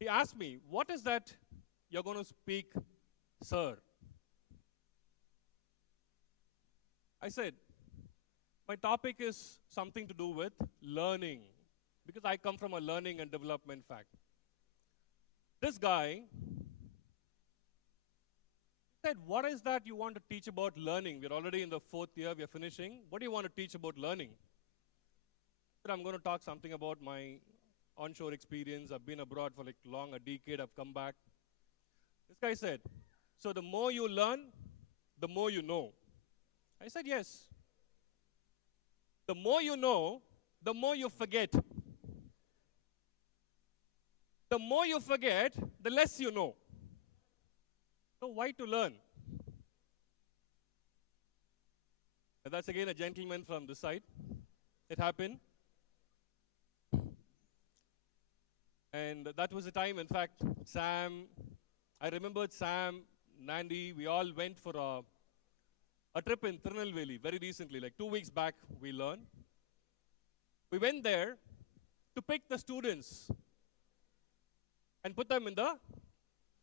He asked me, "What is that you're going to speak, sir?" I said, "My topic is something to do with learning, because I come from a learning and development fact." This guy said, "What is that you want to teach about learning? We're already in the fourth year, we're finishing. What do you want to teach about learning?" I said, "I'm going to talk something about my onshore experience. I've been abroad for like long, a decade, I've come back." This guy said, "So the more you learn, the more you know." I said, "Yes. The more you know, the more you forget. The more you forget, the less you know. So why to learn?" And that's again a gentleman from this side. It happened. And that was the time, in fact, I remembered Sam, Nandi, we all went for a trip in Tirunelveli very recently, like 2 weeks back, we learned. We went there to pick the students and put them in the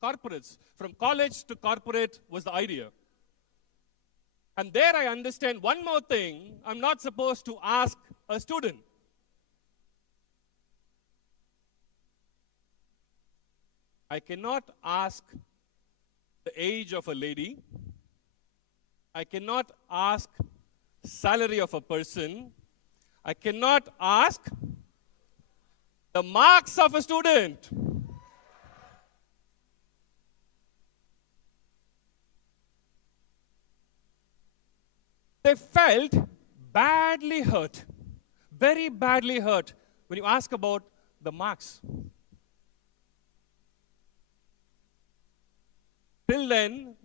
corporates. From college to corporate was the idea. And there I understand one more thing I'm not supposed to ask a student. I cannot ask the age of a lady. I cannot ask salary of a person. I cannot ask the marks of a student. They felt badly hurt, very badly hurt when you ask about the marks. Till then,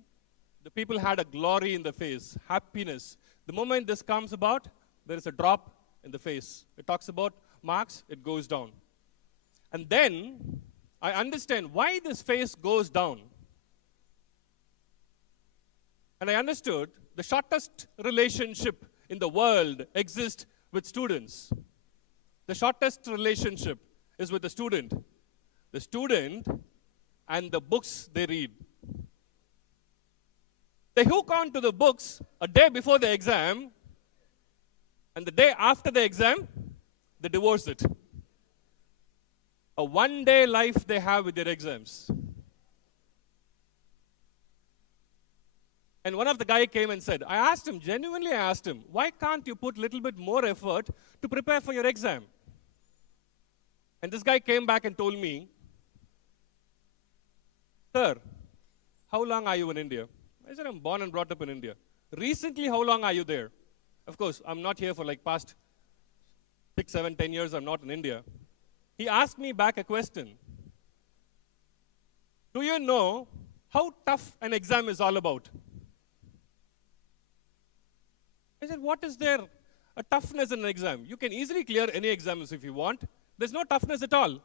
the people had a glory in the face, happiness. The moment this comes about, there is a drop in the face. It talks about marks, it goes down. And then I understand why this face goes down. And I understood the shortest relationship in the world exists with students. The shortest relationship is with the student. The student and the books they read. They hook on to the books a day before the exam, and the day after the exam, they divorce it. A one-day life they have with their exams. And one of the guy came and said, genuinely asked him, "Why can't you put a little bit more effort to prepare for your exam?" And this guy came back and told me, "Sir, how long are you in India?" I said, "I'm born and brought up in India." "Recently, how long are you there?" Of course, I'm not here for like past 6, 7, 10 years. I'm not in India. He asked me back a question. "Do you know how tough an exam is all about?" I said, "What is there a toughness in an exam? You can easily clear any exams if you want. There's no toughness at all."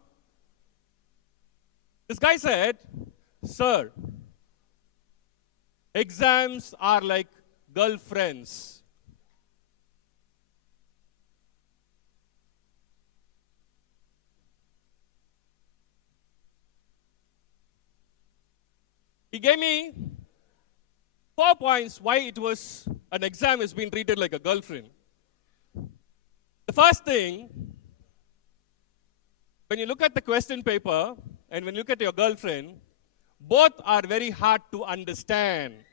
This guy said, "Sir, exams are like girlfriends. He gave me 4 points why an exam is being treated like a girlfriend. The first thing, when you look at the question paper and when you look at your girlfriend, both are very hard to understand.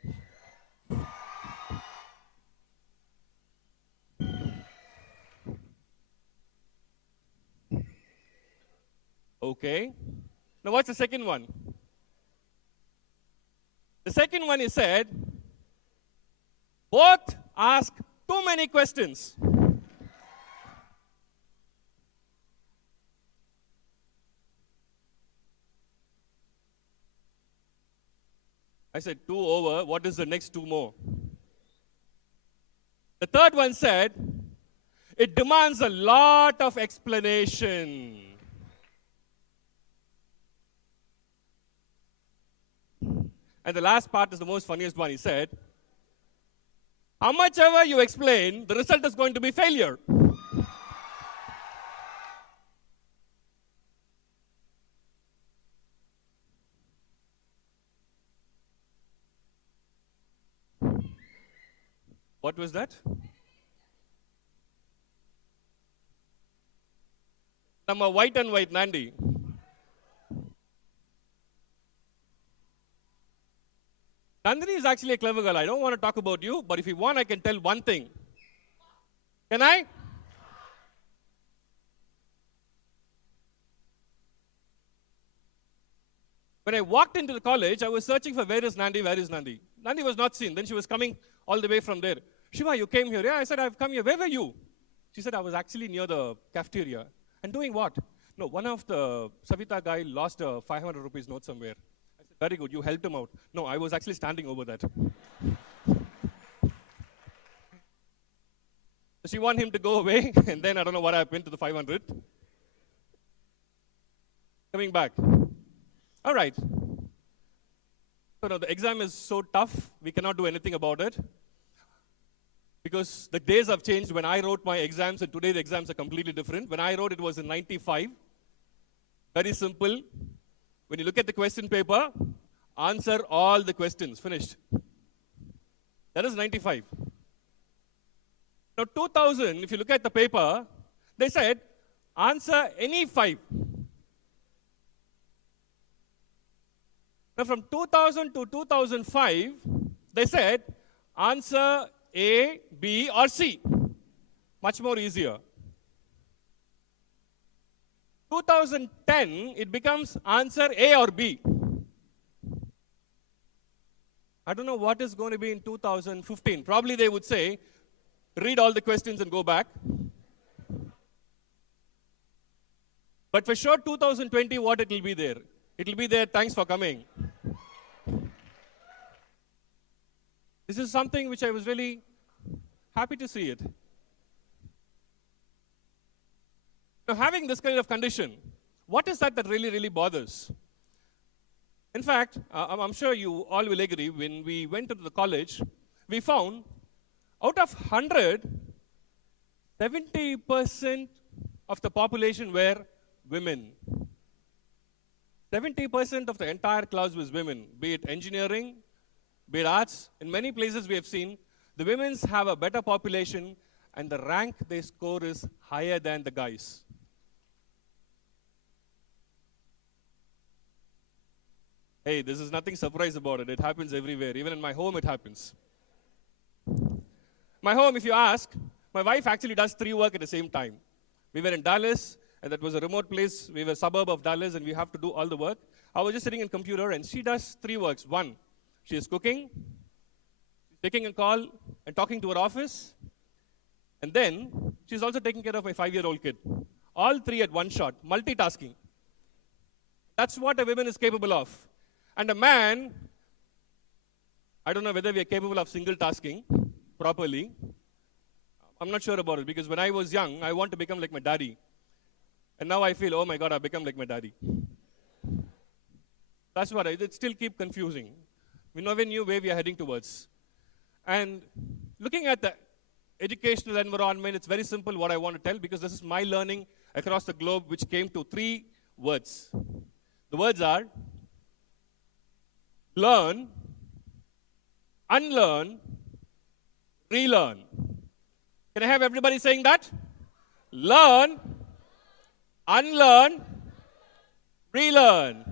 Okay. Now what's the second one? The second one, he said, both ask too many questions. I said, 2 over, what is the next 2 more? The third one said, it demands a lot of explanation. And the last part is the most funniest one. He said, how much ever you explain, the result is going to be failure. What was that? Nama white and white, Nandi. Nandini is actually a clever girl. I don't want to talk about you, but if you want, I can tell one thing. Can I? When I walked into the college, I was searching for where is Nandi, where is Nandi? Nandi was not seen. Then she was coming all the way from there. Shiva, you came here. Yeah, I said, I've come here. Where were you? She said, I was actually near the cafeteria. And doing what? No, one of the Savita guy lost a 500 rupees note somewhere. I said, very good, you helped him out. No, I was actually standing over that. She wanted him to go away, and then I don't know what happened to the 500. Coming back. All right. So now the exam is so tough, we cannot do anything about it. Because the days have changed. When I wrote my exams, and today the exams are completely different. When I wrote, it was in 95. Very simple. When you look at the question paper, answer all the questions. Finished. That is 95. Now 2000, if you look at the paper, they said, answer any 5. Now from 2000 to 2005, they said, answer A, B, or C. Much more easier. 2010, it becomes answer A or B. I don't know what is going to be in 2015. Probably they would say, read all the questions and go back. But for sure, 2020, what it will be there? It will be there, thanks for coming. This is something which I was really happy to see it. Now, having this kind of condition, what is that really, really bothers? In fact, I'm sure you all will agree, when we went to the college, we found out of 100, 70% of the population were women. 70% of the entire class was women, be it engineering, be it arts. In many places we have seen, the women have a better population and the rank they score is higher than the guys. Hey, this is nothing surprise about it. It happens everywhere. Even in my home, it happens. My home, if you ask, my wife actually does 3 work at the same time. We were in Dallas, and that was a remote place. We were a suburb of Dallas, and we have to do all the work. I was just sitting in computer, and she does 3 works. 1, she is cooking, taking a call, and talking to her office. And then, she's also taking care of my 5-year-old kid. All 3 at one shot, multitasking. That's what a woman is capable of. And a man, I don't know whether we are capable of single tasking properly. I'm not sure about it, because when I was young, I want to become like my daddy. And now I feel, oh my God, I've become like my daddy. That's what it still keeps confusing. We never knew where we are heading towards. And looking at the educational environment, it's very simple what I want to tell, because this is my learning across the globe, which came to 3 words. The words are learn, unlearn, relearn. Can I have everybody saying that? Learn, unlearn, relearn.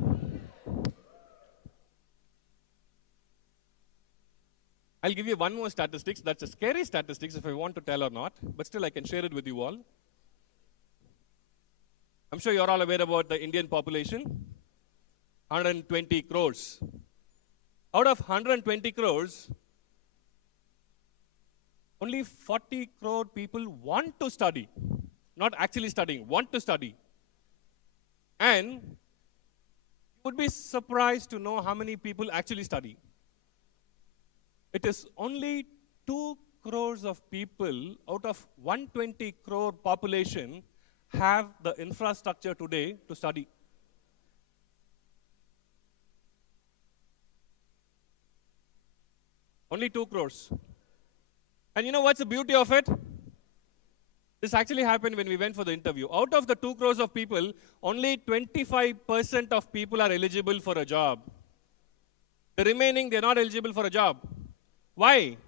I'll give you one more statistics. That's a scary statistics if I want to tell or not, but still I can share it with you all. I'm sure you're all aware about the Indian population. 120 crores. Out of 120 crores, only 40 crore people want to study. Not actually studying, want to study. And you would be surprised to know how many people actually study. It is only 2 crores of people out of 120 crore population have the infrastructure today to study. Only 2 crores. And you know what's the beauty of it? This actually happened when we went for the interview. Out of the 2 crores of people, only 25% of people are eligible for a job. The remaining, they're not eligible for a job. Why?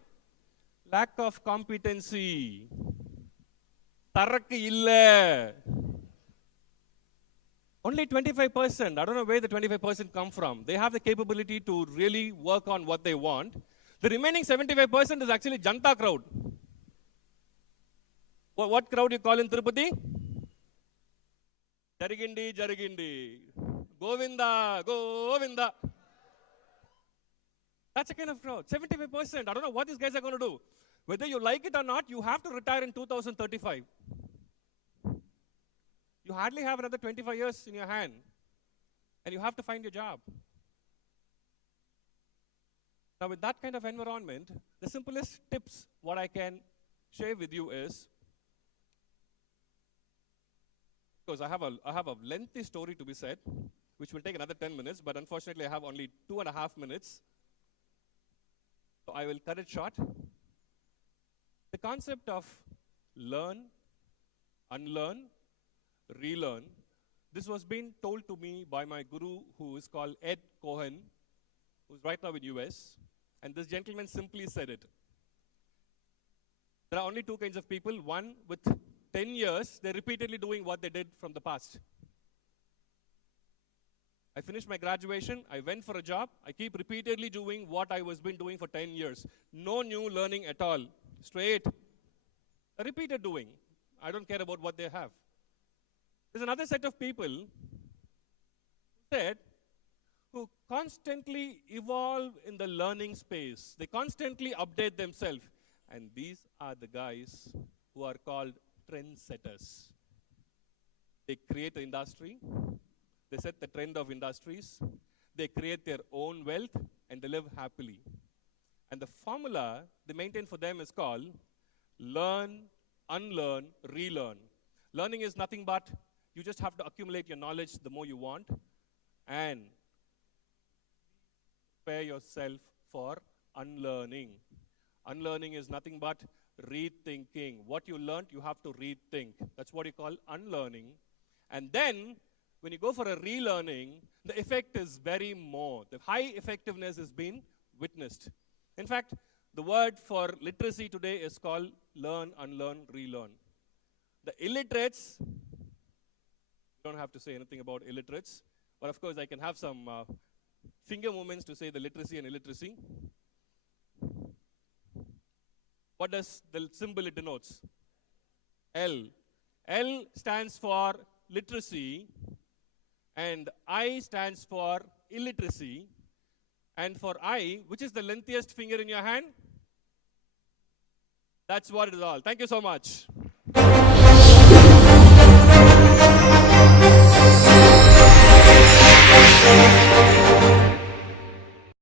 lack of competency. தரக்கு இல்ல. Only 25%. I don't know where the 25% come from. They have the capability to really work on what they want. The remaining 75% is actually Janta crowd. What crowd you call in Tirupati? Jarigindi. Govinda. That's a kind of crowd. 75%. I don't know what these guys are going to do. Whether you like it or not, you have to retire in 2035. You hardly have another 25 years in your hand. And you have to find your job. Now, with that kind of environment, the simplest tips what I can share with you is, because I have a lengthy story to be said, which will take another 10 minutes, but unfortunately I have only 2.5 minutes. So I will cut it short. The concept of learn, unlearn, relearn, this was being told to me by my guru, who is called Ed Cohen, who's right now in US, and this gentleman simply said it. There are only two kinds of people. One, with 10 years, they're repeatedly doing what they did from the past. I finished my graduation, I went for a job, I keep repeatedly doing what I was been doing for 10 years. No new learning at all. Straight. A repeated doing. I don't care about what they have. There's another set of people who constantly evolve in the learning space. They constantly update themselves. And these are the guys who are called trendsetters. They create the industry. They set the trend of industries. They create their own wealth and they live happily. And the formula they maintain for them is called learn, unlearn, relearn. Learning is nothing but you just have to accumulate your knowledge the more you want and prepare yourself for unlearning. Unlearning is nothing but rethinking. What you learned, you have to rethink. That's what you call unlearning. And then, when you go for a relearning, the effect is very more. The high effectiveness has been witnessed. In fact, the word for literacy today is called learn, unlearn, relearn. The illiterates, don't have to say anything about illiterates, but of course I can have some finger movements to say the literacy and illiteracy. What does the symbol it denotes? L. L stands for literacy and I stands for illiteracy. And for I, which is the lengthiest finger in your hand? That's what it is all. Thank you so much.